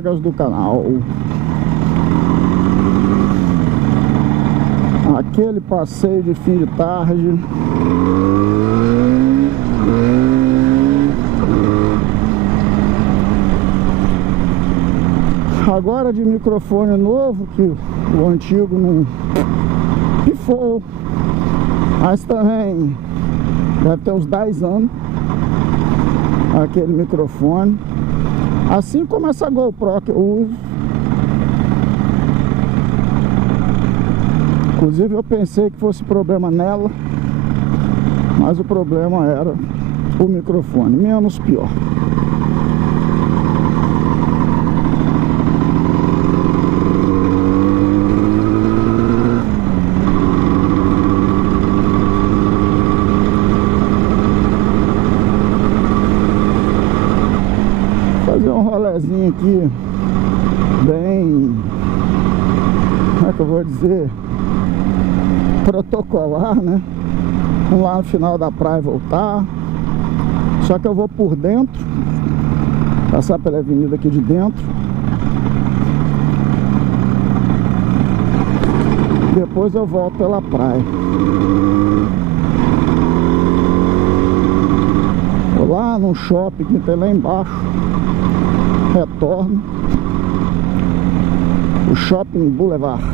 colegas do canal. Aquele passeio de fim de tarde. Agora de microfone novo, que o antigo não pifou, mas também deve ter uns 10 anos aquele microfone, assim como essa GoPro que eu uso. Inclusive eu pensei que fosse problema nela, mas o problema era o microfone, menos pior. Fazer um rolezinho aqui bem, como é que eu vou dizer, protocolar, né? Vamos lá no final da praia e voltar. Só que eu vou por dentro, passar pela avenida aqui de dentro, depois eu volto pela praia. Vou lá no shopping que tem lá embaixo, retorno, o Shopping Boulevard.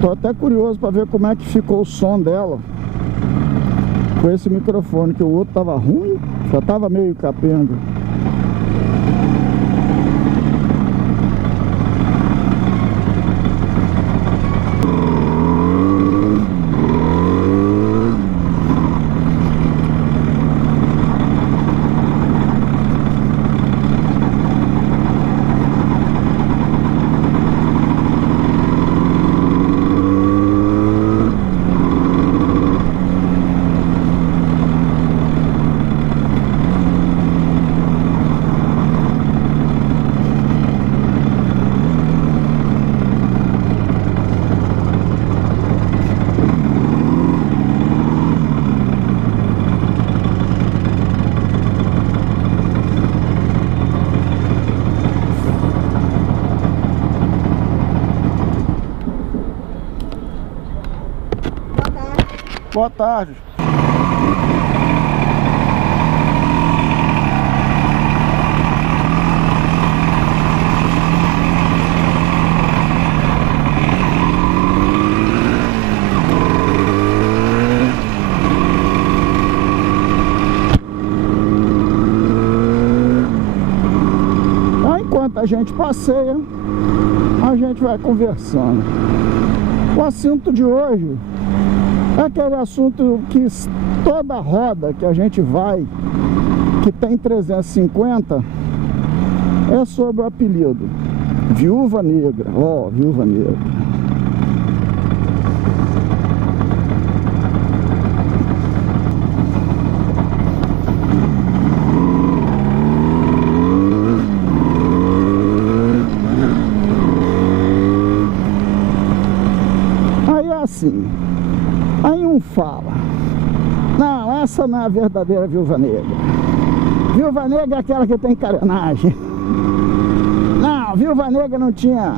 Tô até curioso para ver como é que ficou o som dela com esse microfone, que o outro tava ruim, já tava meio capenga. Boa tarde. Enquanto a gente passeia, a gente vai conversando. O assunto de hoje é aquele assunto que toda roda que a gente vai, que tem 350, é sobre o apelido Viúva Negra. Ó, Viúva Negra. Aí é assim. Aí um fala: não, essa não é a verdadeira Viúva Negra. Viúva Negra é aquela que tem carenagem. Não, Viúva Negra não tinha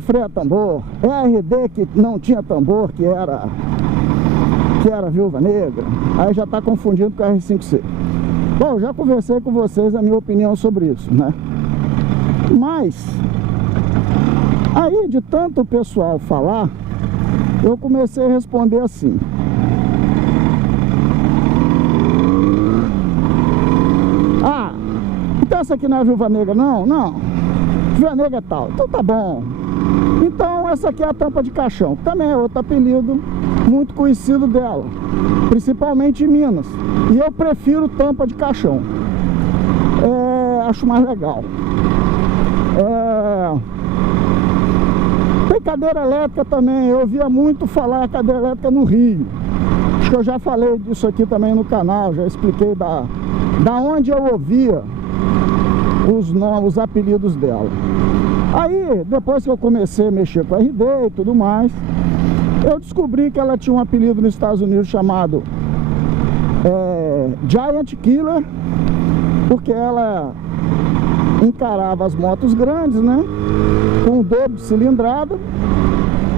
freio a tambor. É a RD que não tinha tambor, que era Viúva Negra. Aí já está confundindo com a R5C. Bom, já conversei com vocês a minha opinião sobre isso, né? Mas aí, de tanto o pessoal falar, eu comecei a responder assim: ah, então essa aqui não é Viúva Negra não? Não, Viúva Negra é tal. Então tá bom. Então essa aqui é a tampa de caixão, que também é outro apelido muito conhecido dela, principalmente em Minas. E eu prefiro tampa de caixão, acho mais legal. Tem cadeira elétrica também. Eu ouvia muito falar cadeira elétrica no Rio. Acho que eu já falei disso aqui também no canal. Já expliquei da onde eu ouvia os apelidos dela. Aí, depois que eu comecei a mexer com a RD e tudo mais, eu descobri que ela tinha um apelido nos Estados Unidos chamado Giant Killer, porque ela encarava as motos grandes, né, com o dobro de cilindrada,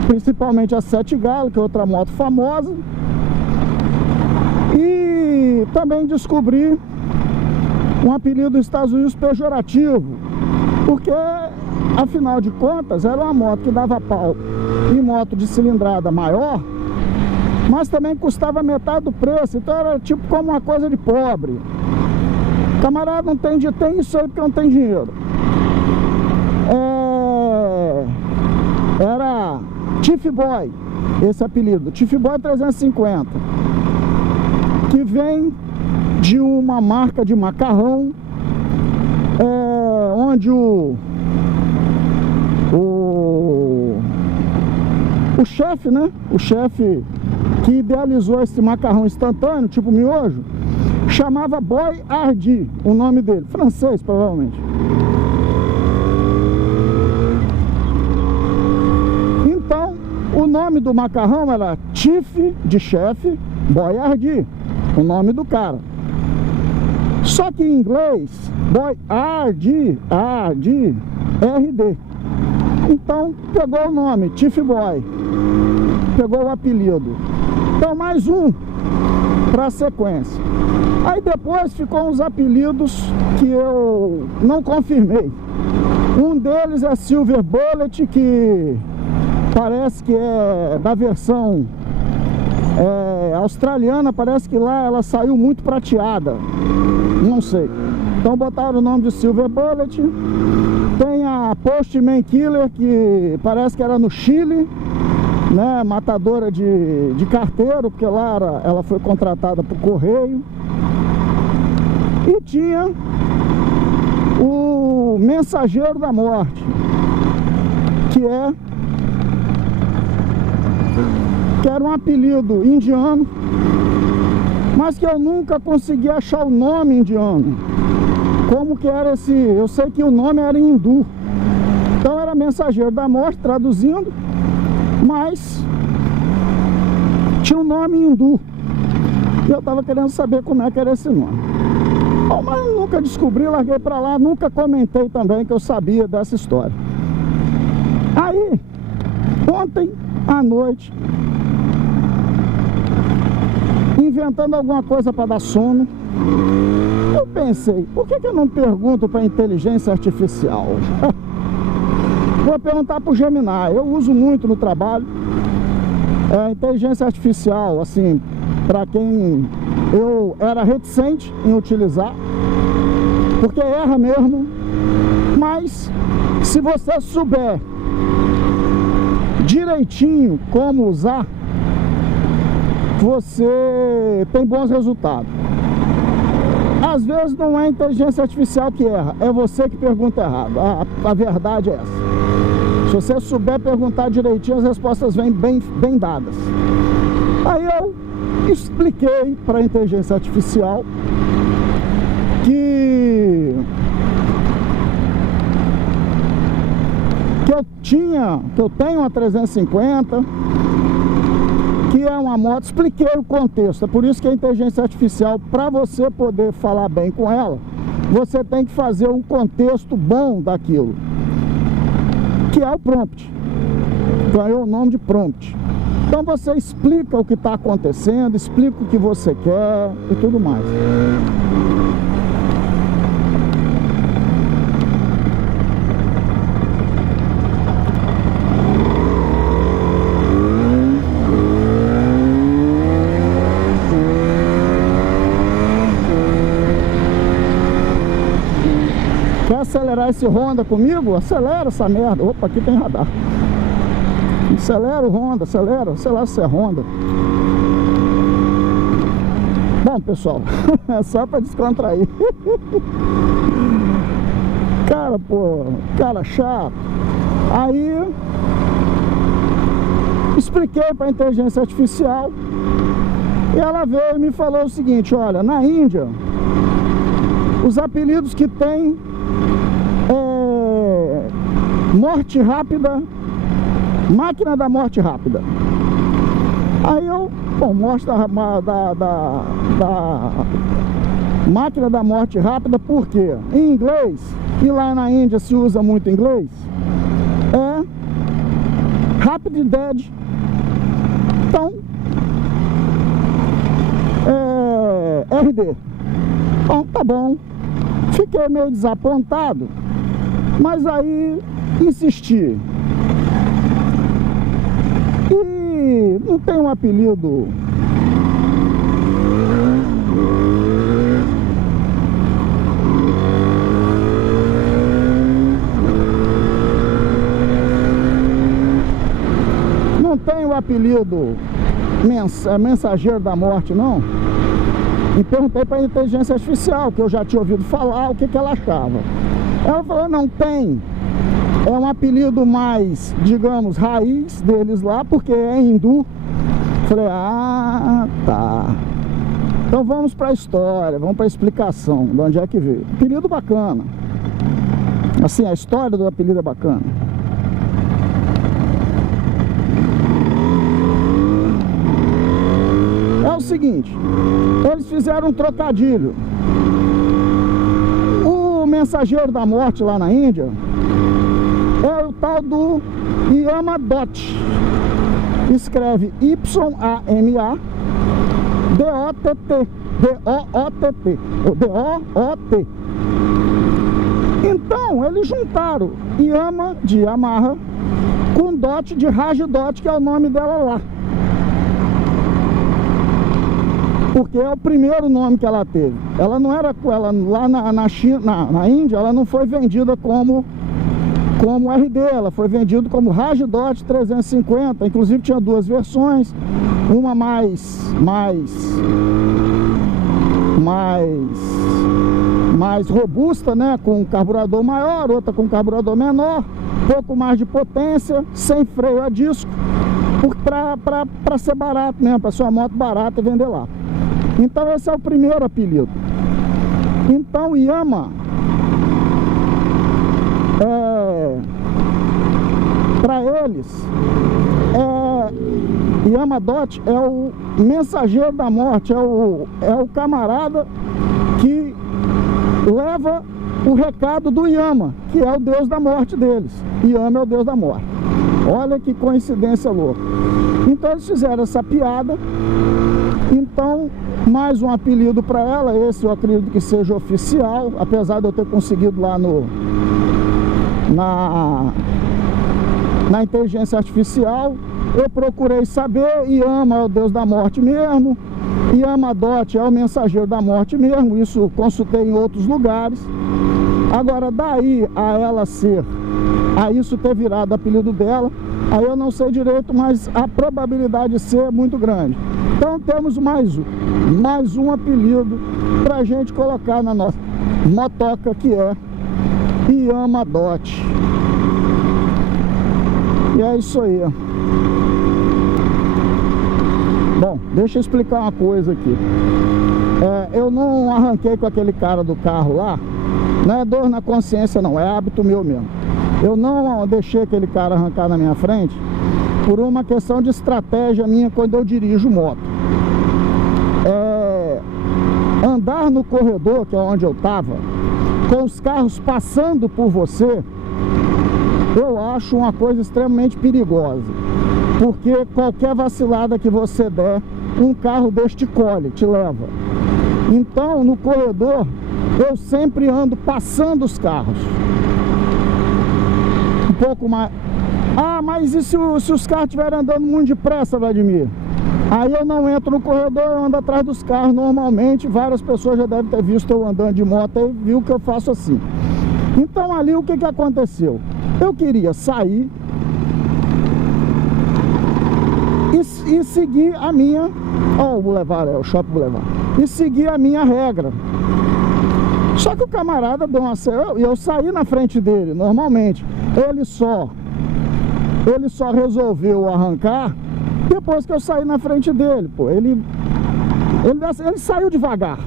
principalmente a 7 Galo, que é outra moto famosa. E também descobri um apelido nos Estados Unidos pejorativo, porque afinal de contas era uma moto que dava pau em moto de cilindrada maior, mas também custava metade do preço, então era tipo como uma coisa de pobre. Camarada não tem dinheiro, tem isso aí porque não tem dinheiro. Era Tiff Boy, esse apelido, Tiff Boy 350, que vem de uma marca de macarrão, onde o chefe, né? O chefe que idealizou esse macarrão instantâneo, tipo miojo, chamava Boy Hardy, o nome dele, francês provavelmente. Então, o nome do macarrão era Tiff de chefe, Boy Hardy, o nome do cara. Só que em inglês, Boy Hardy, RD. Então, pegou o nome, Tiff Boy, pegou o apelido. Então, mais um para a sequência. Aí depois ficou uns apelidos que eu não confirmei. Um deles é Silver Bullet, que parece que é da versão australiana, parece que lá ela saiu muito prateada, não sei. Então botaram o nome de Silver Bullet. Tem a Postman Killer, que parece que era no Chile, né, matadora de carteiro, porque lá ela foi contratada por correio. E tinha o Mensageiro da Morte, que era um apelido indiano, mas que eu nunca consegui achar o nome indiano. Como que era esse... Eu sei que o nome era em hindu, então era Mensageiro da Morte, traduzindo, mas tinha um nome em hindu, e eu tava querendo saber como é que era esse nome. Bom, mas eu nunca descobri, larguei pra lá, nunca comentei também que eu sabia dessa história. Aí, ontem à noite, inventando alguma coisa para dar sono, eu pensei, por que eu não pergunto para a inteligência artificial? Vou perguntar para o Gemini, eu uso muito no trabalho. Inteligência artificial, assim, para quem eu era reticente em utilizar, porque erra mesmo, mas se você souber direitinho como usar, você tem bons resultados. Às vezes não é a inteligência artificial que erra, é você que pergunta errado. A verdade é essa. Se você souber perguntar direitinho, as respostas vêm bem dadas. Aí eu expliquei para a inteligência artificial que eu tenho uma 350, que é uma moto, expliquei o contexto. É por isso que a inteligência artificial, para você poder falar bem com ela, você tem que fazer um contexto bom daquilo, que é o prompt. Ganhou o nome de prompt. Então você explica o que está acontecendo, explica o que você quer e tudo mais. Quer acelerar esse Honda comigo? Acelera essa merda. Opa, aqui tem radar. Acelera o Honda, acelera. Sei lá se é Honda. Bom, pessoal, é só pra descontrair. Cara, pô, cara chato. Aí expliquei pra inteligência artificial e ela veio e me falou o seguinte: olha, na Índia, os apelidos que tem morte rápida, máquina da morte rápida. Aí eu Bom, mostra da máquina da morte rápida, por quê? Em inglês, e lá na Índia se usa muito inglês, é Rapid Dead. Então, RD. Bom, tá bom. Fiquei meio desapontado, mas aí insisti. E não tem um apelido mensageiro da morte, não. E perguntei para a inteligência artificial, que eu já tinha ouvido falar, o que ela achava. Ela falou, não tem. É um apelido mais, digamos, raiz deles lá, porque é hindu. Falei, ah, tá. Então vamos para a história, vamos para a explicação de onde é que veio. Apelido bacana. Assim, a história do apelido é bacana. É o seguinte, eles fizeram um trocadilho. O mensageiro da morte lá na Índia é o tal do Yama Dot. Escreve Y-A-M-A-D-O-T-T. D-O-O-T-T. D-O-O-T. Então, eles juntaram Yama de Yamaha com Dot de Rajadot, que é o nome dela lá. Porque é o primeiro nome que ela teve. Ela não era, ela lá na China, na Índia, ela não foi vendida como RD, ela foi vendida como Rajadot 350. Inclusive tinha duas versões, uma mais robusta, né, com carburador maior, outra com carburador menor, pouco mais de potência, sem freio a disco, para ser barato mesmo, para ser uma moto barata e vender lá. Então esse é o primeiro apelido. Então Yama para eles Yama Dot é o mensageiro da morte, é o camarada que leva o recado do Yama, que é o deus da morte deles. Yama é o deus da morte. Olha que coincidência louca. Então eles fizeram essa piada. Então, mais um apelido para ela. Esse eu acredito que seja oficial, apesar de eu ter conseguido lá na inteligência artificial. Eu procurei saber, Yama é o deus da morte mesmo, Yama Dot é o mensageiro da morte mesmo, isso consultei em outros lugares. Agora, daí a isso ter virado apelido dela, aí eu não sei direito, mas a probabilidade de ser é muito grande. Então temos mais um apelido pra gente colocar na nossa motoca, que é Yama Dot. E é isso aí. Bom, deixa eu explicar uma coisa aqui. Eu não arranquei com aquele cara do carro lá. Não é dor na consciência não, é hábito meu mesmo. Eu não deixei aquele cara arrancar na minha frente por uma questão de estratégia minha quando eu dirijo moto. Andar no corredor, que é onde eu estava, com os carros passando por você, eu acho uma coisa extremamente perigosa. Porque qualquer vacilada que você der, um carro deste colhe, te leva. Então, no corredor, eu sempre ando passando os carros. Um pouco mais. Ah, mas e se os carros estiverem andando muito depressa, Vladimir? Aí eu não entro no corredor, eu ando atrás dos carros normalmente. Várias pessoas já devem ter visto eu andando de moto e viu que eu faço assim. Então ali o que aconteceu? Eu queria sair e seguir a minha... Ó, o Boulevard, o Shopping Boulevard. E seguir a minha regra. Só que o camarada deu uma... Eu saí na frente dele, normalmente. Ele só resolveu arrancar depois que eu saí na frente dele, pô. Ele saiu devagar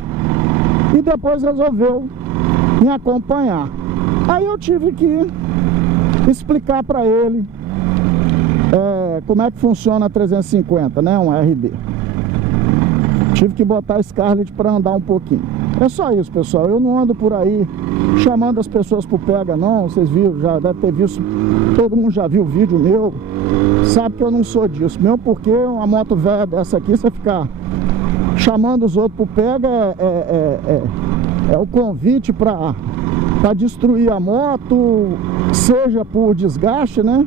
e depois resolveu me acompanhar. Aí eu tive que explicar para ele como é que funciona a 350, né? Um RD. Tive que botar a Scarlett para andar um pouquinho. É só isso, pessoal. Eu não ando por aí chamando as pessoas pro pega, não. Vocês viram, já deve ter visto. Todo mundo já viu o vídeo meu. Sabe que eu não sou disso. Mesmo porque uma moto velha dessa aqui, você ficar chamando os outros pro pega é o convite para destruir a moto, seja por desgaste, né?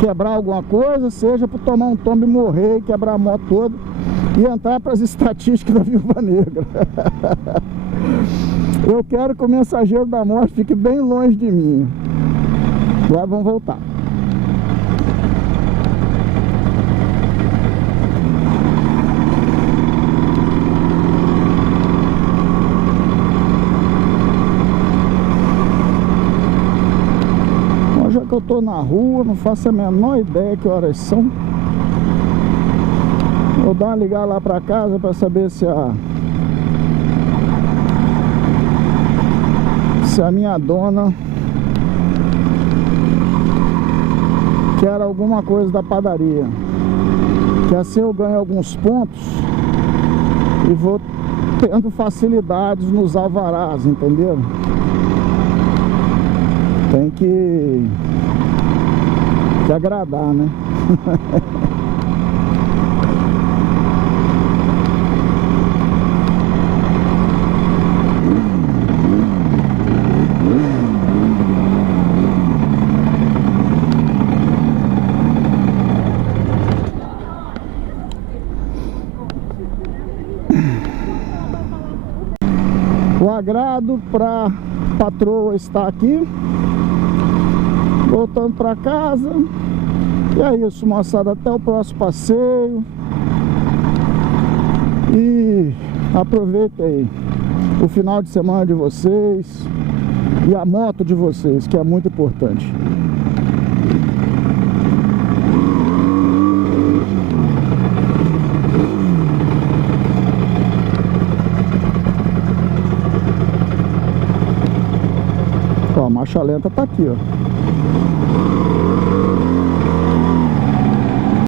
Quebrar alguma coisa, seja por tomar um tombo e morrer e quebrar a moto toda e entrar para as estatísticas da Viúva Negra. Eu quero que o mensageiro da morte fique bem longe de mim. Agora vamos voltar. Já que eu tô na rua, não faço a menor ideia que horas são. Vou dar uma ligada lá pra casa pra saber se a minha dona quer alguma coisa da padaria, que assim eu ganho alguns pontos e vou tendo facilidades nos alvarás, entendeu? Tem que agradar, né? O agrado para patroa está aqui. Voltando para casa. E é isso, moçada. Até o próximo passeio. E aproveitem aí o final de semana de vocês e a moto de vocês, que é muito importante. Ó, a marcha lenta tá aqui, ó.